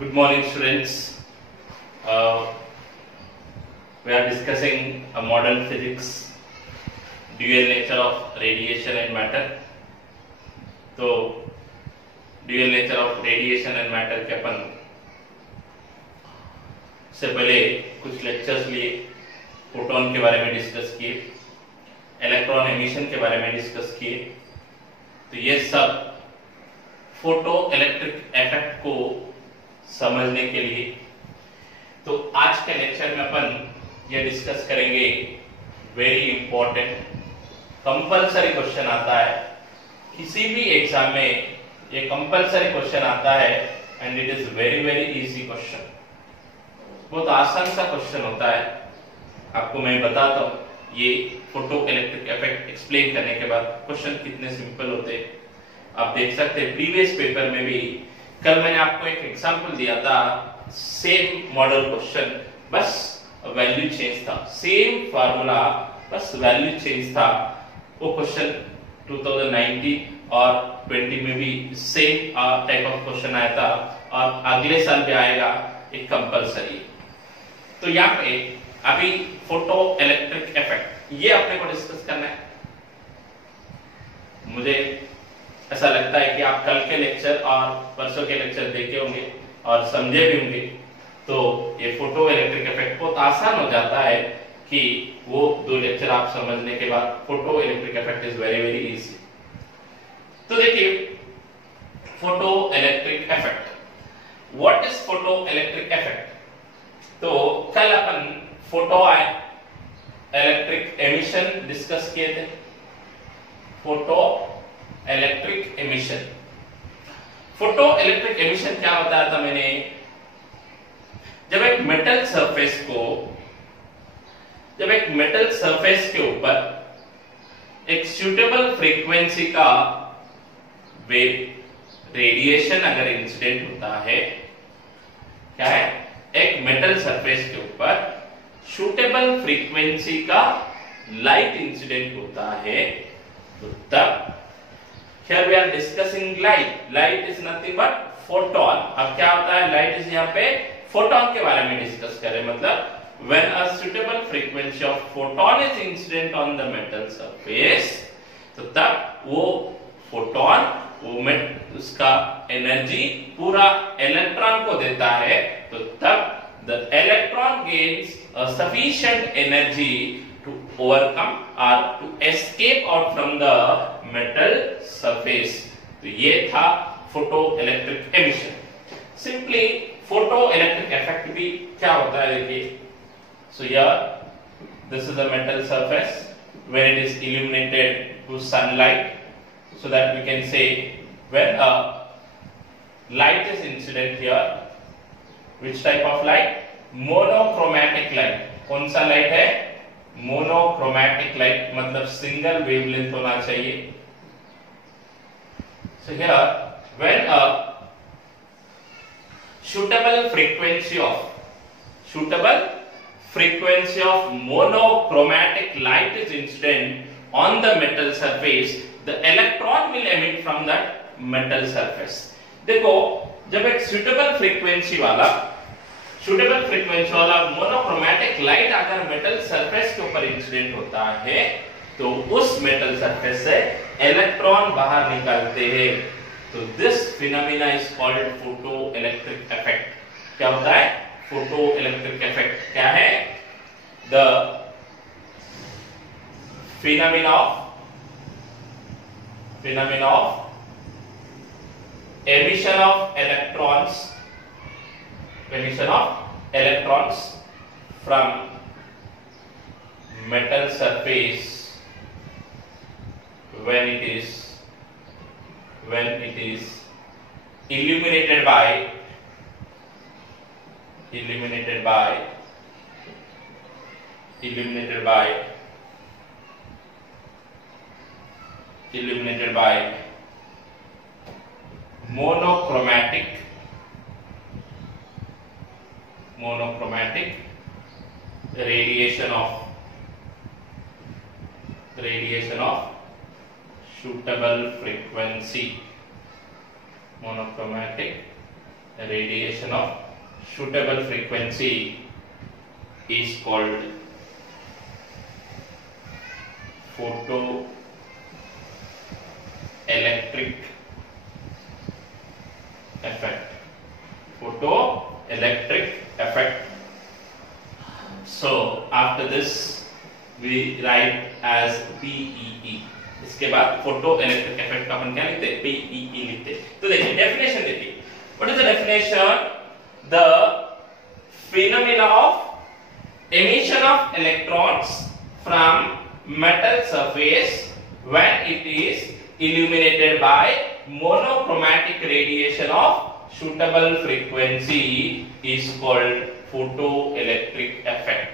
Good morning, students. We are discussing a modern physics, dual nature of radiation and matter. तो dual nature of radiation and matter के अपन से पहले कुछ lectures लिए, photon के बारे में डिस्कस किए, इलेक्ट्रॉन एमिशन के बारे में डिस्कस किए. तो ये सब फोटो इलेक्ट्रिक इफेक्ट को समझने के लिए. तो आज के लेक्चर में अपन ये डिस्कस करेंगे वेरी इंपॉर्टेंट कंपलसरी क्वेश्चन आता है किसी भी एग्जाम में. ये कंपलसरी क्वेश्चन आता है and it is very very easy question. बहुत आसान सा क्वेश्चन होता है. आपको मैं बताता हूँ ये फोटो इलेक्ट्रिक इफेक्ट एक्सप्लेन करने के बाद क्वेश्चन कितने सिंपल होते हैं आप देख सकते हैं. प्रीवियस पेपर में भी कल मैंने आपको एक एग्जांपल दिया था, सेम मॉडल क्वेश्चन, बस वैल्यू चेंज था, सेम फार्मूला बस वैल्यू चेंज था. वो क्वेश्चन 2019 और 20 में भी सेम टाइप ऑफ क्वेश्चन आया था और अगले साल भी आएगा एक कंपलसरी. तो यहाँ पे अभी फोटो इलेक्ट्रिक इफेक्ट ये अपने को डिस्कस करना है. मुझे ऐसा लगता है कि आप कल के लेक्चर और परसों के लेक्चर देखे होंगे और समझे भी होंगे. तो ये फोटो इलेक्ट्रिक इफेक्ट बहुत आसान हो जाता है कि वो दो लेक्चर आप समझने के बाद photo electric effect is very very easy. तो देखिए photo electric effect, what is photo electric effect. तो कल अपन फोटो इलेक्ट्रिक एमिशन डिस्कस किए थे. Photo electric emission, photo electric emission क्या बताया था मैंने. जब एक मेटल सरफेस के ऊपर एक सूटेबल फ्रीक्वेंसी का वेव रेडिएशन अगर इंसिडेंट होता है, क्या है, एक मेटल सरफेस के ऊपर सूटेबल फ्रीक्वेंसी का लाइट इंसिडेंट होता है, तो तब here we are discussing light is nothing but photon. अब क्या होता है, लाइट इज यहाँ पे फोटोन के बारे में डिस्कस करें. मतलब when a suitable frequency of photon is incident on the metal surface, तो तब वो फोटोन उसका एनर्जी पूरा इलेक्ट्रॉन को देता है. तो तब the electron gains a sufficient energy to overcome or to escape out from the metal surface. तो ये था photo electric emission. Simply photo electric effect भी क्या होता है देखिए. So here this is a metal surface when it is illuminated to sunlight, so that we can say when a light is incident here, which type of light, monochromatic light. कौन सा light है, monochromatic light, मतलब single wavelength होना चाहिए. So here when a suitable frequency of monochromatic light is incident on the metal surface, the electron will emit from that metal surface. देखो जब एक suitable frequency वाला मोनोक्रोमैटिक लाइट अगर metal surface के ऊपर incident होता है, तो उस मेटल सरफेस से इलेक्ट्रॉन बाहर निकलते हैं. तो this phenomena is called photo electric effect. क्या होता है, फोटो इलेक्ट्रिक इफेक्ट क्या है, the phenomena of emission of electrons from metal surface when it is illuminated by monochromatic radiation of suitable frequency. Monochromatic radiation of suitable frequency is called photoelectric effect. Photoelectric effect. So after this we write as PEE. इसके बाद photo electric effect का अपन क्या लिखते हैं? PEE लिखते हैं। तो देखिए डेफिनेशन देखिए, what is the definition? The phenomena of emission of electrons from metal surface when it is illuminated by monochromatic radiation of suitable frequency is called photoelectric effect।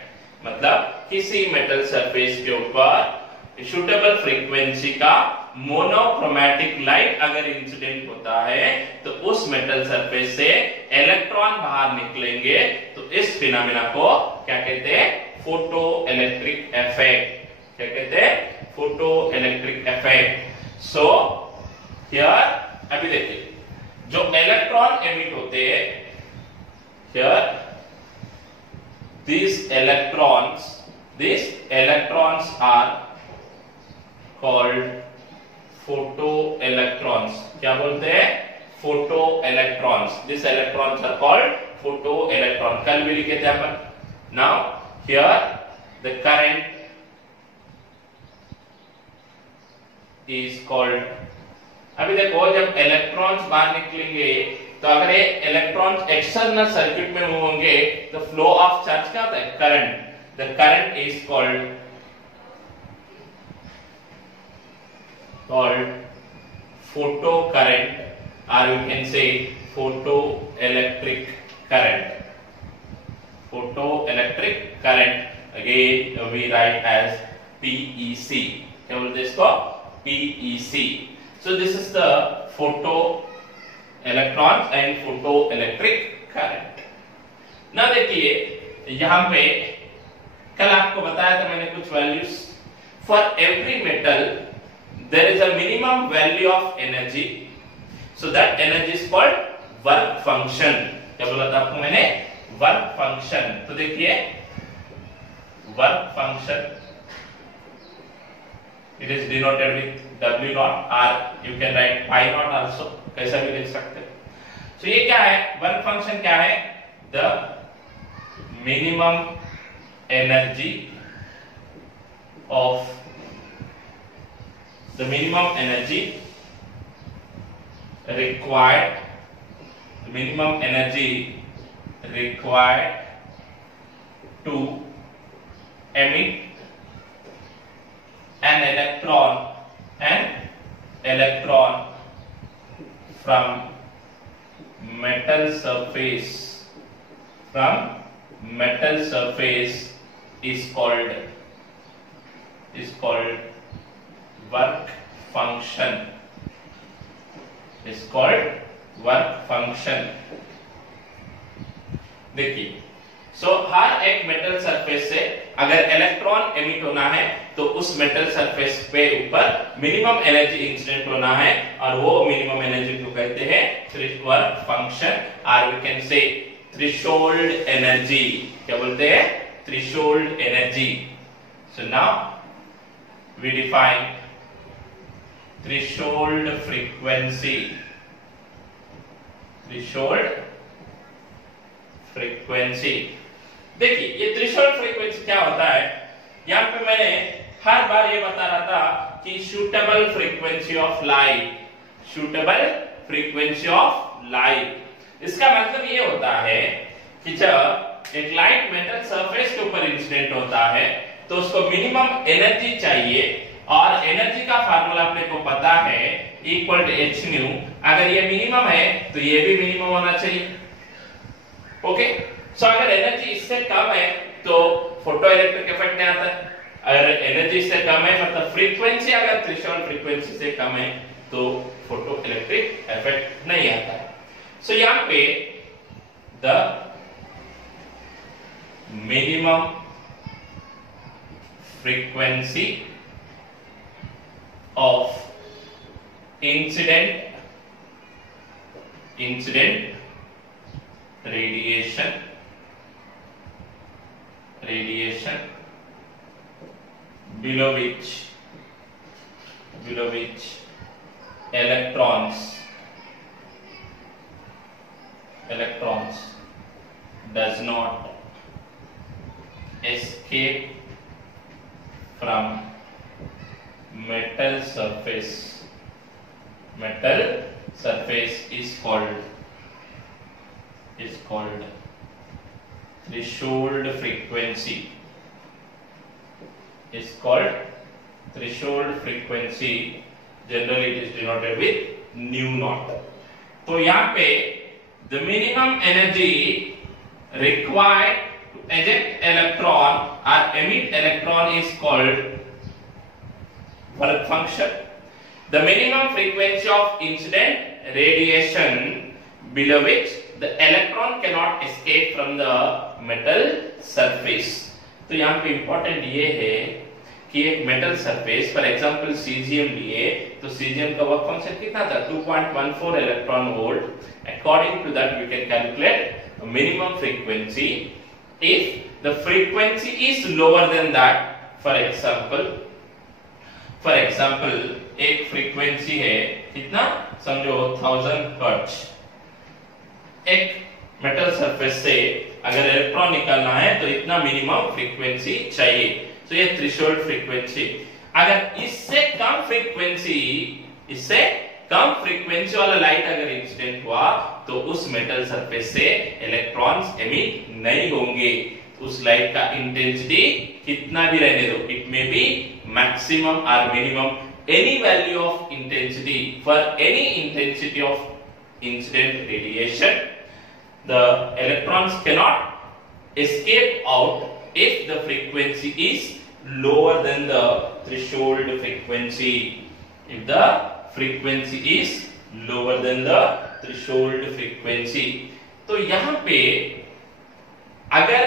मतलब किसी मेटल सरफेस के ऊपर suitable frequency का monochromatic light अगर incident होता है तो उस मेटल सरफेस से इलेक्ट्रॉन बाहर निकलेंगे, तो इस फिनोमेना को क्या कहते हैं? Photo electric effect. क्या कहते हैं? Photo electric effect. So here अभी देखिए, जो इलेक्ट्रॉन एमिट होते हैं, here these electrons are called photoelectrons। क्या बोलते हैं? photoelectrons। These electrons are called photoelectrons। कल भी लिखे थे अपन। Now here the current is called। अभी देखो, जब इलेक्ट्रॉन्स बाहर निकलेंगे तो अगर ये इलेक्ट्रॉन्स एक्सटर्नल सर्किट में मूव होंगे तो फ्लो ऑफ चार्ज क्या होता है? Current. The current is called photo current, or you can say photoelectric current। photoelectric current again we write as PEC। क्या बोलते हैं इसको? PEC। so this is the photo electrons and photoelectric current। now देखिए, यहां पे कल आपको बताया था मैंने कुछ values. For every metal there is a minimum value of energy, so that energy is called work function। क्या बोला था आपको मैंने? Work function. तो देखिए, work function it is denoted with W naught, or you can write pi naught also, कैसा भी लिख सकते हैं। so ये क्या है? वर्क फंक्शन क्या है? the minimum energy of the minimum energy required to emit an electron from metal surface is called work function। is called work function। देखिए, हर एक मेटल सरफेस से अगर इलेक्ट्रॉन एमिट होना है तो उस मेटल सरफेस पे ऊपर मिनिमम एनर्जी इंसिडेंट होना है, और वो मिनिमम एनर्जी को कहते हैं वर्क फंक्शन, और we can say threshold energy. क्या बोलते हैं? Threshold energy. So now we define threshold frequency। देखिए, ये थ्रेशोल्ड फ्रीक्वेंसी क्या होता है? यहाँ पे मैंने हर बार ये बता रहा था कि suitable frequency of light। इसका मतलब ये होता है कि जब एक लाइट मेटल सरफेस के ऊपर इंसिडेंट होता है तो उसको मिनिमम एनर्जी चाहिए, और एनर्जी का फार्मूला अपने को पता है इक्वल टू h न्यू। अगर ये मिनिमम है तो ये भी मिनिमम होना चाहिए। ओके, सो अगर एनर्जी इससे कम है तो फोटो इलेक्ट्रिक इफेक्ट नहीं आता है। अगर एनर्जी इससे कम है मतलब फ्रीक्वेंसी अगर थ्रेशोल्ड फ्रीक्वेंसी से कम है तो फोटो इलेक्ट्रिक इफेक्ट नहीं आता है। सो यहाँ पे the minimum frequency of incident radiation below which electrons does not escape from metal surface is called threshold frequency. Is called threshold frequency. Generally it is denoted with nu naught. तो यहाँ पे the minimum energy required to eject electron or emit electron is called work function. The minimum frequency of incident radiation below which the electron cannot escape from the metal surface. तो यहाँ पे important ये है कि एक metal surface, for example caesium लिए तो caesium का वर्क फंक्शन कितना था 2.14 electron volt. According to that we can calculate minimum frequency if the frequency is lower than that. For example एक फ्रीक्वेंसी है कितना, समझो 1000 हर्ट्ज. एक मेटल सरफेस से अगर इलेक्ट्रॉन निकालना है तो इतना मिनिमम फ्रीक्वेंसी चाहिए. तो ये थ्रेशोल्ड फ्रीक्वेंसी. अगर इससे कम फ्रीक्वेंसी वाला लाइट अगर इंसिडेंट हुआ तो उस मेटल सरफेस से इलेक्ट्रॉन्स एमिट नहीं होंगे. उस लाइट का इंटेंसिटी कितना भी रहने दो, इट मे बी मैक्सिमम और minimum, any value of intensity for any intensity of incident radiation, the electrons cannot escape out if the frequency is lower than the threshold frequency. If the frequency is lower than the threshold frequency. तो यहाँ पे अगर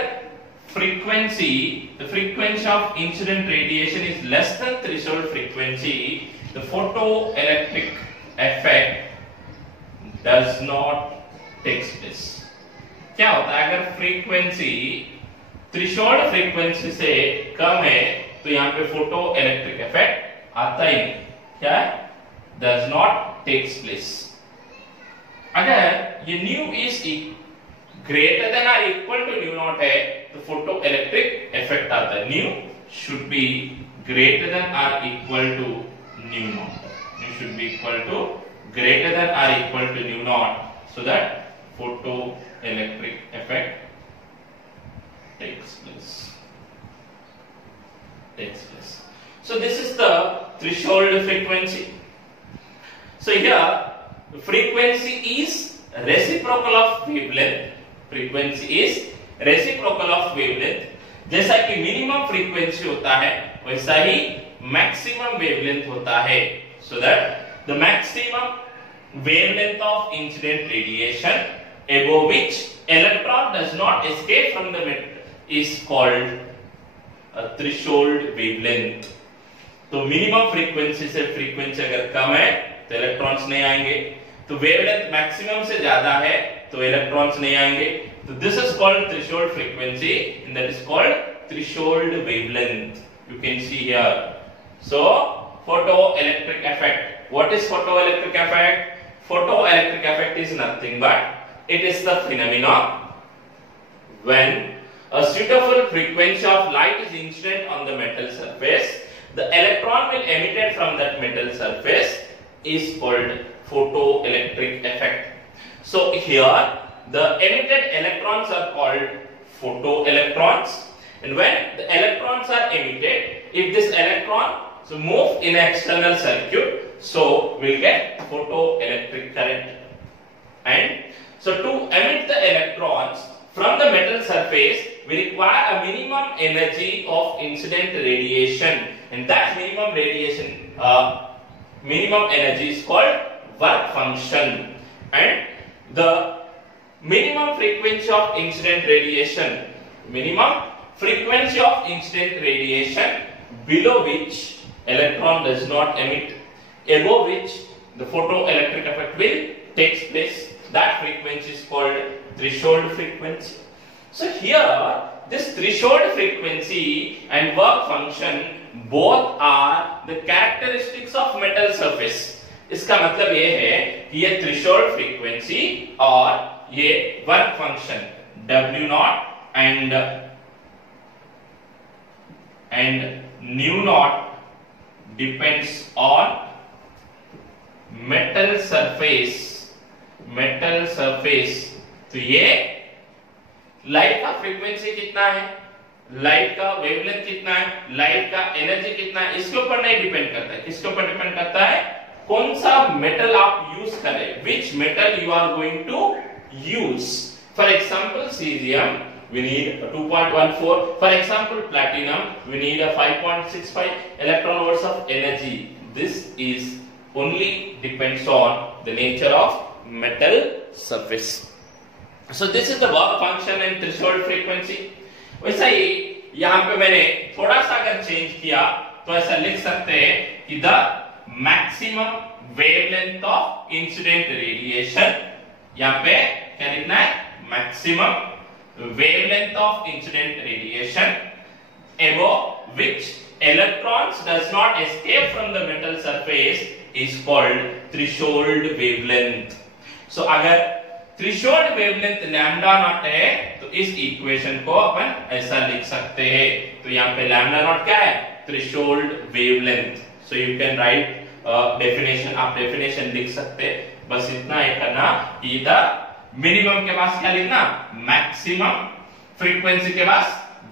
the frequency of incident radiation is less than threshold frequency, the photoelectric effect does not take place. क्या होता है, अगर frequency threshold frequency से कम है तो यहाँ पे फोटो इलेक्ट्रिक इफेक्ट आता ही नहीं. क्या डज नॉट टेक्स प्लेस. अगर ये न्यू इज ग्रेटर देन और इक्वल टू न्यू नॉट है तो फोटो इलेक्ट्रिक इफेक्ट आता है. Nu should be greater than और equal to nu not. Nu should be equal to greater than और equal to nu not, so that photoelectric effect takes place. So this is the threshold frequency. So here the frequency is reciprocal of wavelength. जैसा कि minimum frequency होता है वैसा ही maximum wavelength होता है. So that the maximum wavelength of incident radiation above which electron does not escape from the metal is called a threshold wavelength. तो minimum frequency से frequency अगर कम है तो इलेक्ट्रॉन्स नहीं आएंगे, तो वेवलेंथ मैक्सिमम से ज्यादा है तो इलेक्ट्रॉन्स नहीं आएंगे. तो this is called threshold frequency and that is called threshold wavelength. You can see here. So photoelectric effect. What is photoelectric effect? Photoelectric effect is nothing but it is the phenomenon when a suitable frequency of light is incident on the metal surface, the electron will emitted from that metal surface is called photoelectric effect. So here the emitted electrons are called photoelectrons, and when the electrons are emitted, if this electron move in an external circuit, so we'll get photoelectric current. And so to emit the electrons from the metal surface, we require a minimum energy of incident radiation, and that minimum energy is called work function. And the minimum frequency of incident radiation, below which electron does not emit, above which the photoelectric effect will takes place, that frequency is called threshold frequency. So here this threshold frequency and work function both are the characteristics of metal surface. इसका मतलब ये है कि ये threshold frequency और ये work function W0 and nu naught depends on metal surface. तो ये लाइट का फ्रीक्वेंसी कितना है, लाइट का वेवलेंथ कितना है, लाइट का एनर्जी कितना है, इसके ऊपर नहीं डिपेंड करता है. किसके ऊपर डिपेंड करता है? कौन सा मेटल आप यूज कर रहे हैं, which metal you are going to use. For example caesium we need 2.14. For example platinum we need a 5.65 electron volts of energy. This is only depends on the nature of metal surface. So this is the work function and threshold frequency. वैसा ही यहाँ पे मैंने थोड़ा सा अगर change किया तो ऐसा लिख सकते हैं कि the maximum wavelength of incident radiation. यहाँ पे क्या लिखना है? Maximum wavelength of incident radiation above which electrons does not escape from the metal surface is called threshold wavelength. So अगर threshold wavelength lambda naught है तो इस इक्वेशन को अपन ऐसा लिख सकते हैं. तो यहाँ पे lambda naught क्या है? Threshold wavelength. So you can write definition. आप definition लिख सकते हैं. बस इतना ही करना कि the मिनिमम के पास क्या लिखना? मैक्सिमम. फ्रीक्वेंसी के पास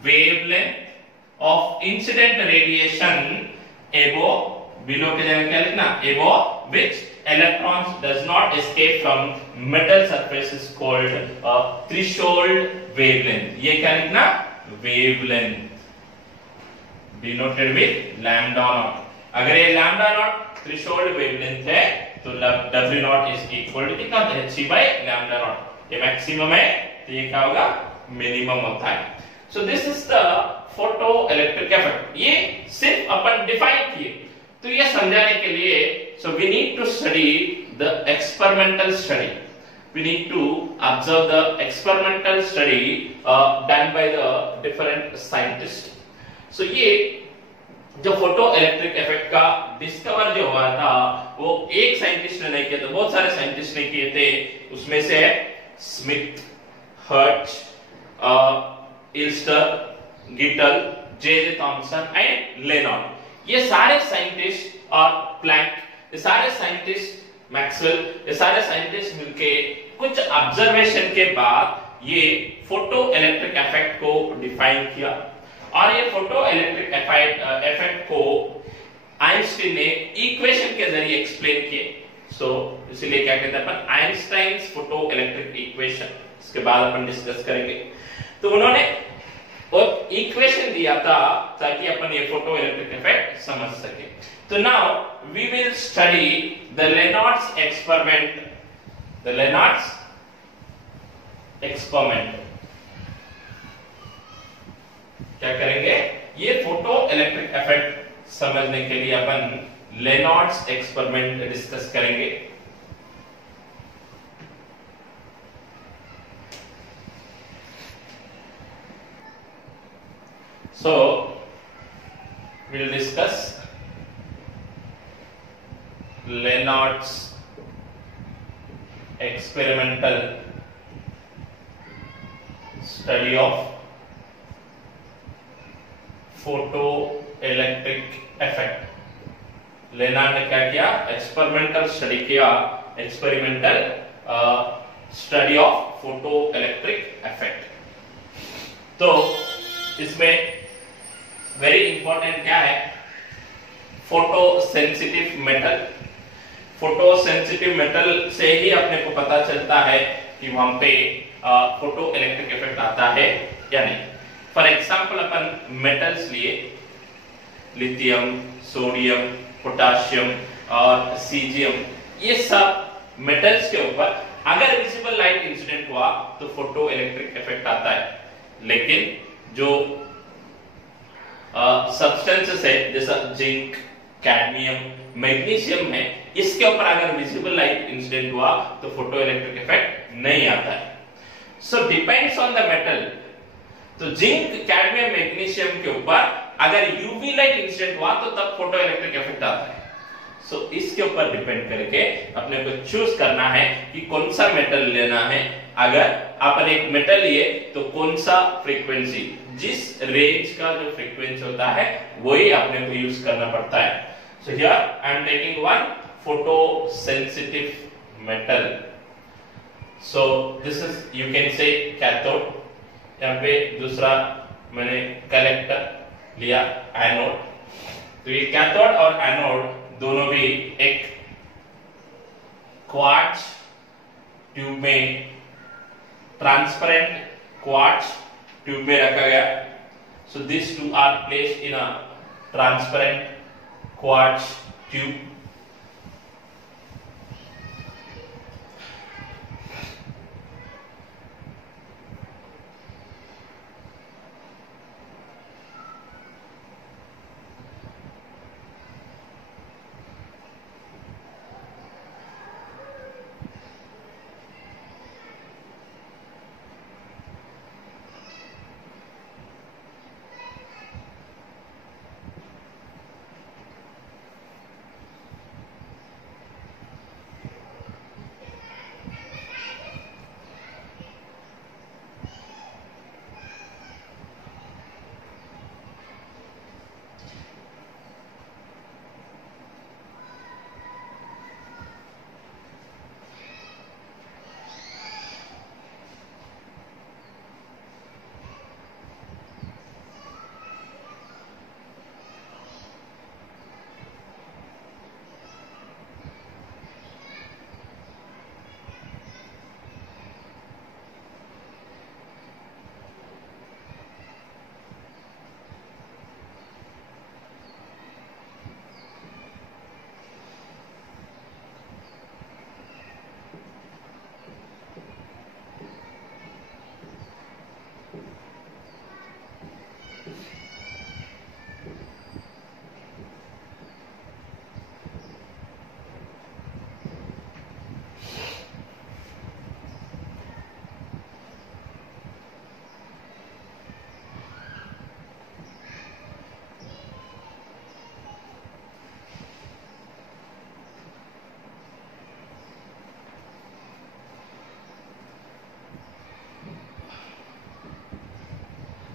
wavelength of incident radiation above, below के जगह क्या लिखना? Above which electrons does not escape from metal surface is called threshold wavelength. ये क्या लिखना? Wavelength denoted with lambda not. अगर ये लैम्डा नॉट थ्रेशोल्ड वेवलेंथ है तो W not is equal to कितना? h by lambda not. ये maximum है तो ये क्या होगा? मिनिमम होता है. So this is the photo electric effect. ये सिर्फ अपन डिफाइन किए. तो ये समझाने के लिए so we need to study the experimental study. We need to observe the experimental study done by the different scientists. So ये जो फोटो इलेक्ट्रिक इफेक्ट का डिस्कवर जो हुआ था वो एक साइंटिस्ट ने नहीं किया था, बहुत सारे साइंटिस्ट ने किए थे. उसमें से Smith, Hertz, Elster, Geitel, J Thomson and Lenard. ये सारे साइंटिस्ट और प्लैंक, ये सारे साइंटिस्ट, मैक्सवेल, ये सारे साइंटिस्ट मिलके कुछ ऑब्जर्वेशन के बाद ये फोटो इलेक्ट्रिक इफेक्ट को डिफाइन किया. और ये फोटो इलेक्ट्रिक इफेक्ट को आइंस्टाइन ने इक्वेशन के जरिए एक्सप्लेन किए. सो इसीलिए क्या कहते हैं अपन? Einstein's photo electric equation. इसके बाद अपन डिस्कस करेंगे. तो उन्होंने और इक्वेशन दिया था ताकि अपन ये फोटो इलेक्ट्रिक इफेक्ट समझ सके. तो now we will study the Lenard's experiment. The Lenard's experiment क्या करेंगे? ये फोटो इलेक्ट्रिक इफेक्ट समझने के लिए अपन लेनार्ड्स एक्सपेरिमेंट डिस्कस करेंगे. So we'll discuss Lenard's experimental study of photoelectric effect. Lenard ने क्या किया? एक्सपेरिमेंटल स्टडी किया. Experimental study of photo electric effect. तो इसमें वेरी इंपॉर्टेंट क्या है? Photo sensitive metal. Photo sensitive metal से ही अपने को पता चलता है कि वहां पे फोटो इलेक्ट्रिक इफेक्ट आता है या नहीं. फॉर एग्जांपल अपन मेटल्स लिए, लिथियम, सोडियम, पोटाशियम और सीजियम. ये सब मेटल्स के ऊपर अगर विजिबल लाइट इंसिडेंट हुआ तो फोटो इलेक्ट्रिक इफेक्ट आता है. लेकिन जो सब्सटेंसेस है जैसा जिंक, कैडमियम, मैग्नीशियम है, इसके ऊपर अगर विजिबल लाइट इंसिडेंट हुआ तो फोटो इलेक्ट्रिक इफेक्ट नहीं आता है. So depends on the metal. तो जिंक, कैडमियम, मैग्नीशियम के ऊपर अगर यूवी लाइट इंसिडेंट हुआ तो तब फोटो इलेक्ट्रिक इफेक्ट आता है। सो इसके ऊपर डिपेंड करके अपने को चूज करना है कि कौन सा मेटल लेना है। अगर अपन एक मेटल लिए तो कौन सा फ्रीक्वेंसी, जिस रेंज का जो फ्रीक्वेंसी होता है वही अपने को यूज करना पड़ता है। So here I am taking one photo sensitive metal. So this is you can say cathode. यहाँ पे दूसरा मैंने कलेक्टर लिया एनोड। तो ये कैथोड और एनोड दोनों भी एक क्वार्ट्ज ट्यूब में, ट्रांसपेरेंट क्वार्ट्ज ट्यूब में रखा गया। So this two are placed in a transparent quartz tube.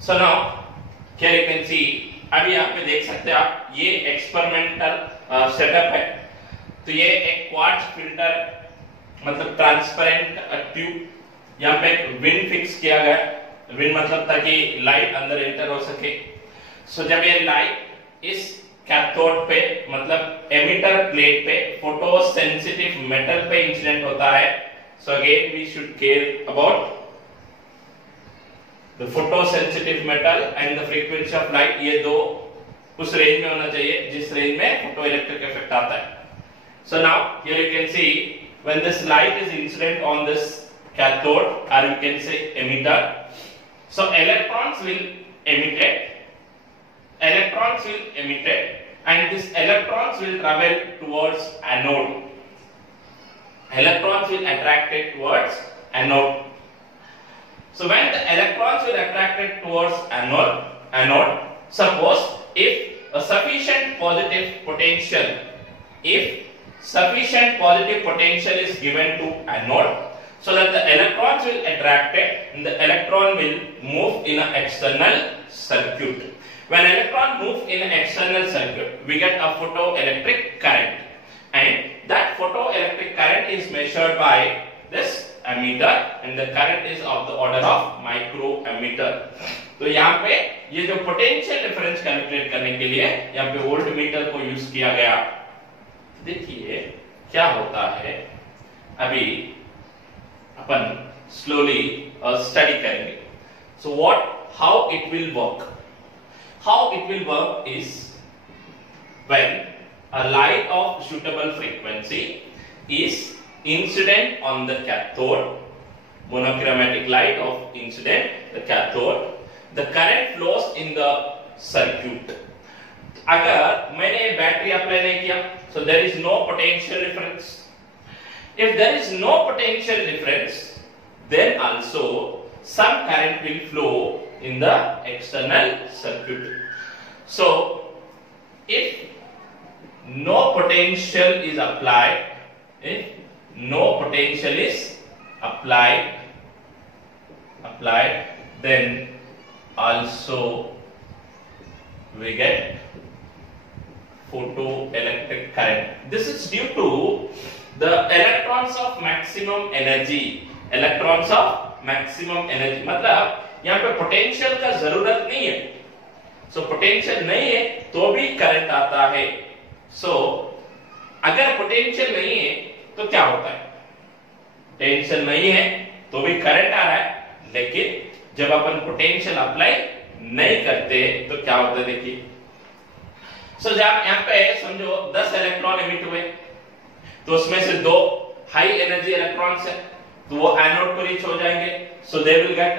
So now here you can see, अभी यहाँ पे देख सकते हैं आप, ये एक्सपेरिमेंटल सेटअप है। तो ये एक क्वार्ट्ज फिल्टर मतलब ट्रांसपेरेंट ट्यूब, यहाँ पे एक विंड फिक्स किया गया। विंड मतलब ताकि लाइट अंदर एंटर हो सके। सो जब ये लाइट इस कैथोड पे मतलब एमिटर प्लेट पे फोटो सेंसिटिव मेटल पे इंसिडेंट होता है। So again we should care about the photosensitive metal and the frequency of light। ये दो उस रेंज में होना चाहिए जिस रेंज में फोटो इलेक्ट्रिक इफेक्ट आता है। So now here you can see when this light is incident on this cathode or you can say emitter, so electrons will emit and these electrons will travel towards anode. Electrons will attract it towards anode. So when the electrons will attracted towards anode, suppose if a sufficient positive potential is given to anode, so that the electrons will attracted and the electron will move in an external circuit. When electron move in an external circuit, we get a photoelectric current, and that photoelectric current is measured by this ammeter and the current is of the order of microammeter। तो यहाँ पे ये जो potential difference calculate करने के लिए यहाँ पे वोल्ट मीटर को यूज किया गया। देखिए क्या होता है, अभी अपन स्लोली स्टडी करेंगे। So how it will work is when a light of suitable frequency is incident on the cathode, monochromatic light of incident the cathode, the current flows in the circuit। अगर मैंने battery apply नहीं किया, so there is no potential difference। If there is no potential difference, then also some current will flow in the external circuit. So if no potential is applied, then also we get photoelectric current. This is due to the electrons of maximum energy. मतलब यहाँ पे potential का जरूरत नहीं है, so potential नहीं है तो भी करंट आता है. सो अगर पोटेंशियल नहीं है तो क्या होता है? पोटेंशियल नहीं है तो भी करंट आ रहा है, लेकिन जब अपन पोटेंशियल अप्लाई नहीं करते तो क्या होता है देखिए. सो जब यहाँ पे समझो 10 इलेक्ट्रॉन एमिट हुए तो उसमें से 2 हाई एनर्जी इलेक्ट्रॉन्स है तो वो एनोड को रीच हो जाएंगे. So they will get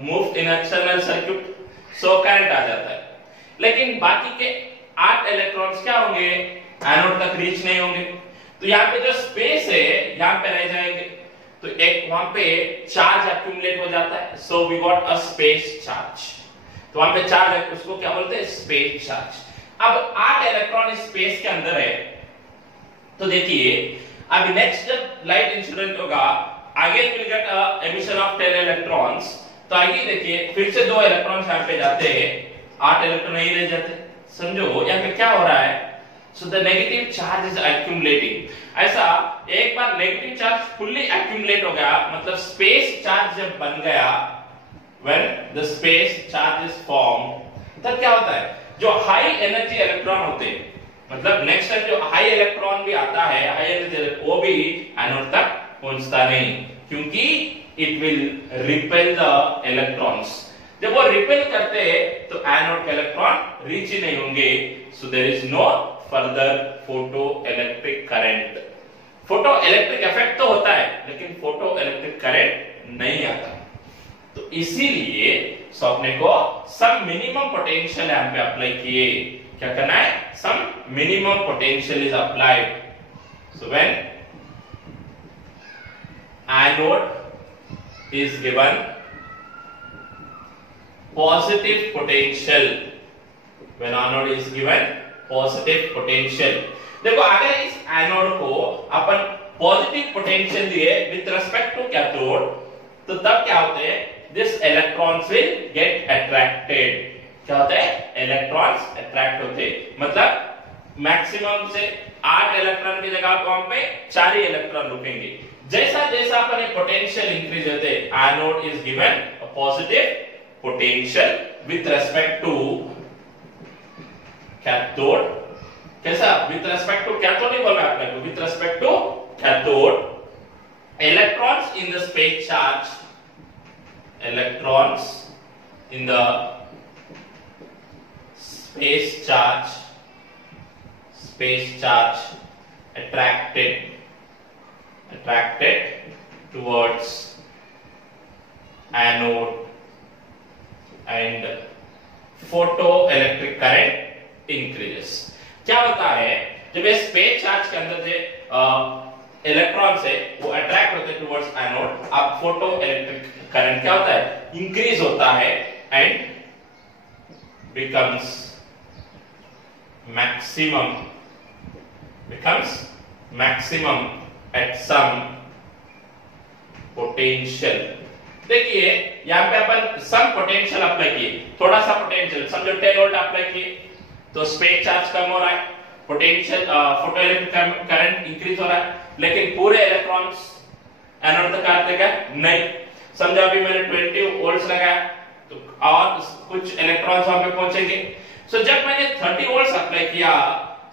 moved in external circuit, so current आ जाता है. लेकिन बाकी के 8 इलेक्ट्रॉन्स क्या होंगे? एनोड तक रीच नहीं होंगे. तो यहाँ पे जो स्पेस है यहाँ पे रह जाएंगे, तो एक वहां पे चार्ज एक्यूमुलेट हो जाता है. So we got a space charge. तो वहां पे चार्ज है, उसको क्या बोलते हैं? Space charge. अब 8 इलेक्ट्रॉन इस स्पेस के अंदर है, तो देखिए अभी नेक्स्ट जब लाइट इंसिडेंट होगा again will get emission of 10 electrons. तो आगे देखिए फिर से 2 इलेक्ट्रॉन्स यहाँ पे जाते हैं, 8 इलेक्ट्रॉन नहीं रह जाते. समझो यहाँ पे क्या हो रहा है? So the negative charge is accumulating. ऐसा एक बार नेगेटिव चार्ज फुल्ली एक्यूमुलेट हो गया, मतलब स्पेस चार्ज जब बन गया, when the space charge is form, तब क्या होता है? जो हाई एनर्जी इलेक्ट्रॉन होते हैं, मतलब नेक्स्ट टाइम जो हाई इलेक्ट्रॉन भी आता है, हाई एनर्जी, वो भी एनोड तक पहुंचता नहीं, क्योंकि it will repel the electrons. जब वो रिपेल करते हैं तो एनोड के इलेक्ट्रॉन रीच ही नहीं होंगे. So there is no further photo electric current. Photo electric effect तो होता है लेकिन फोटो इलेक्ट्रिक करंट नहीं आता. तो इसीलिए अपने को सम मिनिमम पोटेंशियल यहाँ पे अप्लाई किए. क्या करना है? Some minimum potential is applied. So when anode is given positive potential, when anode is given positive potential. देखो अगर इस एनोड को अपन पॉजिटिव पोटेंशियल दिए विद रिस्पेक्ट टू कैथोड, तो तब क्या होते हैं? This electrons will get attracted. क्या होता है? इलेक्ट्रॉन्स अट्रैक्ट होते हैं, मतलब मैक्सिमम से 8 इलेक्ट्रॉन की जगह वहां पे 4 ही इलेक्ट्रॉन रुकेंगे. जैसा जैसा अपन पोटेंशियल इंक्रीज होते, anode is given a positive potential with respect to cathode. कैसा? with respect to cathode नहीं बोलना आपने, with respect to cathode, electrons in the space charge, electrons in the space charge attracted towards anode and photoelectric current increases. क्या होता है? जब ये space charge के अंदर जो इलेक्ट्रॉन्स है वो अट्रैक्ट होते हैं टुवर्ड्स एनोड, अब फोटोइलेक्ट्रिक करंट क्या होता है? इंक्रीज होता है and becomes maximum at some potential. देखिए यहाँ पे अपन सम पोटेंशियल अप्लाई किए, थोड़ा सा पोटेंशियल समझो 10 वोल्ट अप्लाई किए तो स्पेस चार्ज कम हो रहा है, पोटेंशियल फोटोइलेक्ट्रिक करंट इंक्रीज हो रहा है, लेकिन पूरे इलेक्ट्रॉन्स एनोड तक आते क्या? नहीं. समझो अभी मैंने 20 वोल्ट्स लगाया तो और कुछ इलेक्ट्रॉन्स वहां पे पहुंचेंगे. सो जब मैंने 30 वोल्ट्स अप्लाई किया,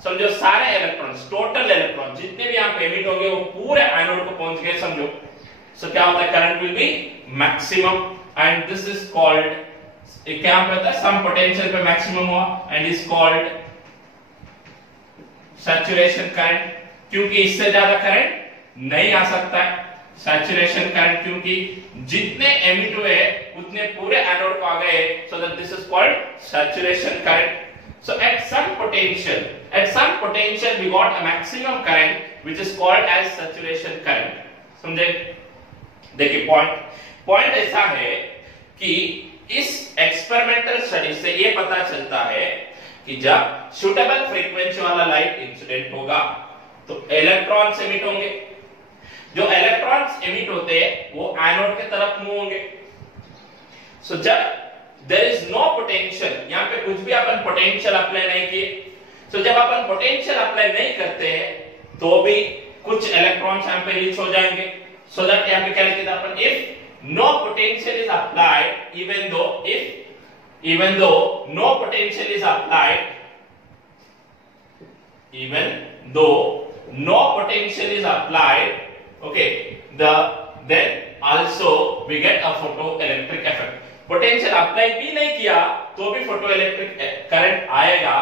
समझो सारे इलेक्ट्रॉन्स, टोटल इलेक्ट्रॉन जितने भी यहाँ पे एमिट होंगे वो पूरे एनोड को पहुंच गए समझो. सो क्या होता है? Current will be maximum and this is called, क्या होता है? सम पोटेंशियल पे मैक्सिमम हुआ and is called saturation current, क्योंकि इससे ज्यादा करंट नहीं आ सकता है. सैचुरेशन करंट क्योंकि जितने एमिट हुए उतने पूरे एनोड को आ गए, so that this is called saturation current. So at some potential we got a maximum current which is called as saturation current. समझे? देखिए पॉइंट ऐसा है कि इस एक्सपेरिमेंटल स्टडी से ये पता चलता है कि जब सूटेबल फ्रीक्वेंसी वाला लाइट इंसिडेंट होगा तो इलेक्ट्रॉन्स एमिट होंगे। जो इलेक्ट्रॉन्स एमिट होते हैं वो एनोड के तरफ मूव होंगे। सो जब देयर इज नो पोटेंशियल, यहां पे कुछ भी अपन पोटेंशियल अप्लाई नहीं किए, सो जब अपन पोटेंशियल अप्लाई नहीं करते हैं तो भी कुछ इलेक्ट्रॉन्स यहां पे रीच हो जाएंगे। सो दैट यहां पे क्या लिखा था अपन, if no potential is applied, even though no potential is applied, okay, then also we get a photoelectric effect. Potential apply भी नहीं किया तो भी फोटोइलेक्ट्रिक करंट आएगा,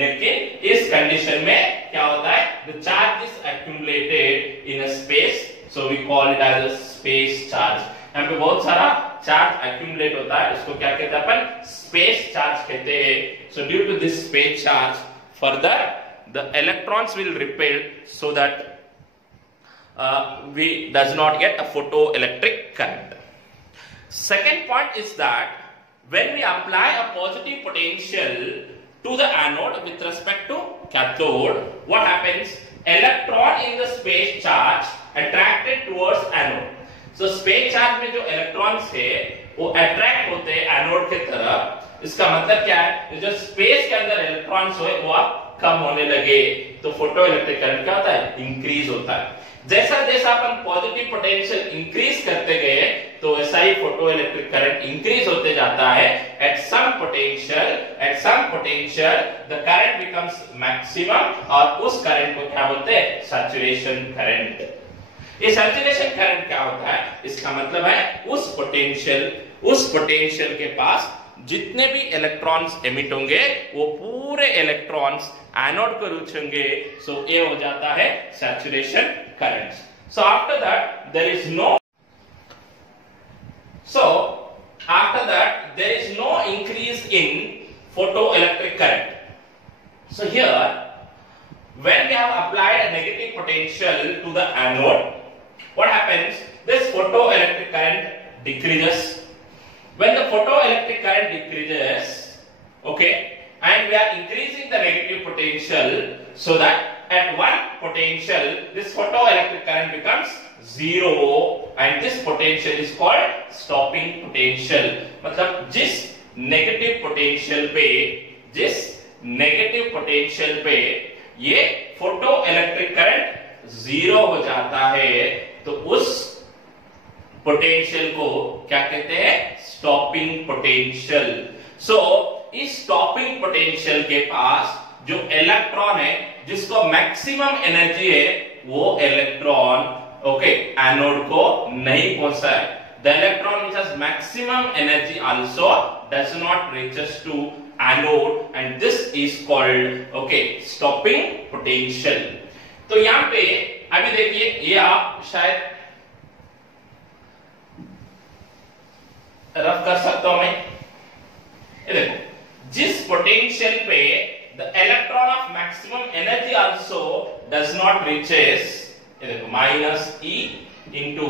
लेकिन इस कंडीशन में क्या होता है, the charge is accumulated in a space, so we call it as a space charge. यहाँ पे बहुत सारा चार्ज एक्यूमुलेट होता है, उसको क्या कहते हैं अपन, स्पेस चार्ज कहते हैं। So due to this space charge further the electrons will repel so that we does not get a photoelectric current. Second point is that when we apply a positive potential to the anode with respect to cathode, what happens, electron in the space charge attracted towards anode. So space charge में जो electrons है वो attract होते हैं anode के तरफ। इसका मतलब क्या है, जो स्पेस के अंदर इलेक्ट्रॉन्स हो वो अब कम होने लगे तो फोटो इलेक्ट्रिक करंट क्या होता है, इंक्रीज होता है। जैसा जैसा अपन पॉजिटिव पोटेंशियल इंक्रीज करते गए तो वैसा ही फोटो इलेक्ट्रिक करंट इंक्रीज होते जाता है। At some potential the current becomes maximum और उस करंट को क्या बोलते हैं, सैचुरेशन करंट। ये सैचुरेशन करंट क्या होता है, इसका मतलब है उस पोटेंशियल के पास जितने भी इलेक्ट्रॉन्स एमिट होंगे वो पूरे इलेक्ट्रॉन्स एनोड को रीच होंगे। सो ये हो जाता है saturation current. So after that there is no increase in photoelectric current. So here when we have applied a negative potential to the anode, what happens, this photoelectric current decreases. When the photoelectric current decreases, okay, and we are increasing the negative potential so that at one potential this photoelectric current becomes zero and this potential is called stopping potential. मतलब जिस negative potential पे ये photo electric current zero हो जाता है तो उस potential को क्या कहते हैं, स्टॉपिंग पोटेंशियल। सो इस स्टॉपिंग पोटेंशियल के पास जो इलेक्ट्रॉन है जिसको मैक्सिमम एनर्जी है वो इलेक्ट्रॉन ओके एनोड को नहीं पहुंचता है। The electron which has maximum energy also does not reaches to anode and this is called okay stopping potential. तो यहाँ पे अभी देखिए, ये आप शायद रफ कर सकता हूं मैं। ये देखो, जिस पोटेंशियल पे the electron of maximum energy also does not reaches, ये देखो minus E into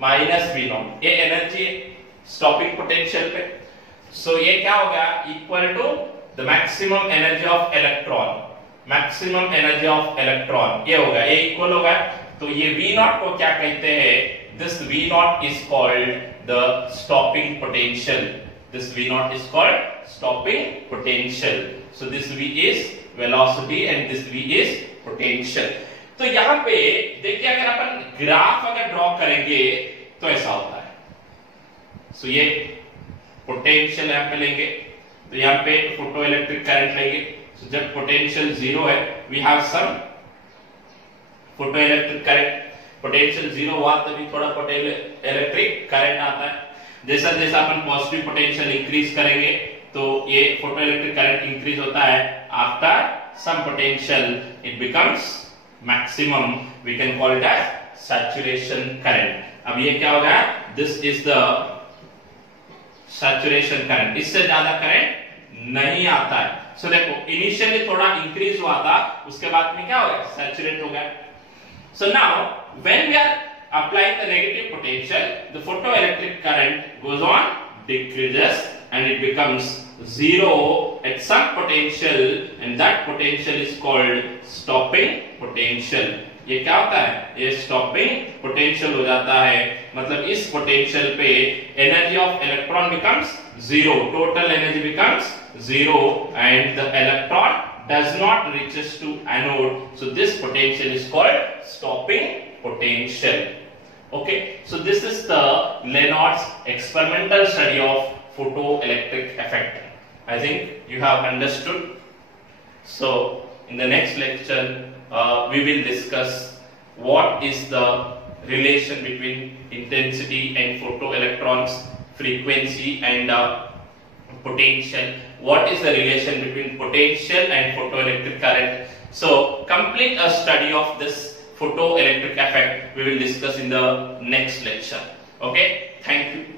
minus V naught, ये एनर्जी स्टॉपिंग पोटेंशियल पे। सो ये क्या होगा, equal to the maximum energy of electron, ये होगा, ये इक्वल होगा। तो ये वी नॉट को क्या कहते हैं, this V naught is called the stopping potential. This V naught is called stopping potential. So this V is velocity and this V is potential. तो यहां पे देखिए, अगर अपन ग्राफ अगर ड्रॉ करेंगे तो ऐसा होता है। सो ये पोटेंशियल यहां पे लेंगे तो यहां पे फोटो इलेक्ट्रिक करंट लेंगे। सो जब पोटेंशियल जीरो है we have some photo electric current. Potential zero हुआ तभी थोड़ा फोटो इलेक्ट्रिक करंट आता है। जैसा जैसा अपन पॉजिटिव पोटेंशियल इंक्रीज करेंगे तो ये फोटो इलेक्ट्रिक करंट इंक्रीज होता है। After some potential it becomes maximum, we can call it as saturation current. अब ये क्या होगा, this is the saturation current, इससे ज्यादा करंट नहीं आता है। सो देखो, इनिशियली थोड़ा इंक्रीज हुआ था, उसके बाद में क्या होगा, सैचुरेट हो गया। So now when we are applying the negative potential, the photoelectric current goes on decreases and it becomes zero at some potential, and that potential is called stopping potential. ये क्या होता है? ये stopping potential हो जाता है, मतलब इस potential पे energy of electron becomes zero, total energy becomes zero, and the electron does not reaches to anode. So this potential is called stopping potential. Okay, so this is the Lenard's experimental study of photoelectric effect. I think you have understood. So in the next lecture we will discuss what is the relation between intensity and photoelectrons, frequency and potential. What is the relation between potential and photoelectric current? So complete a study of this photoelectric effect we will discuss in the next lecture. Okay, thank you.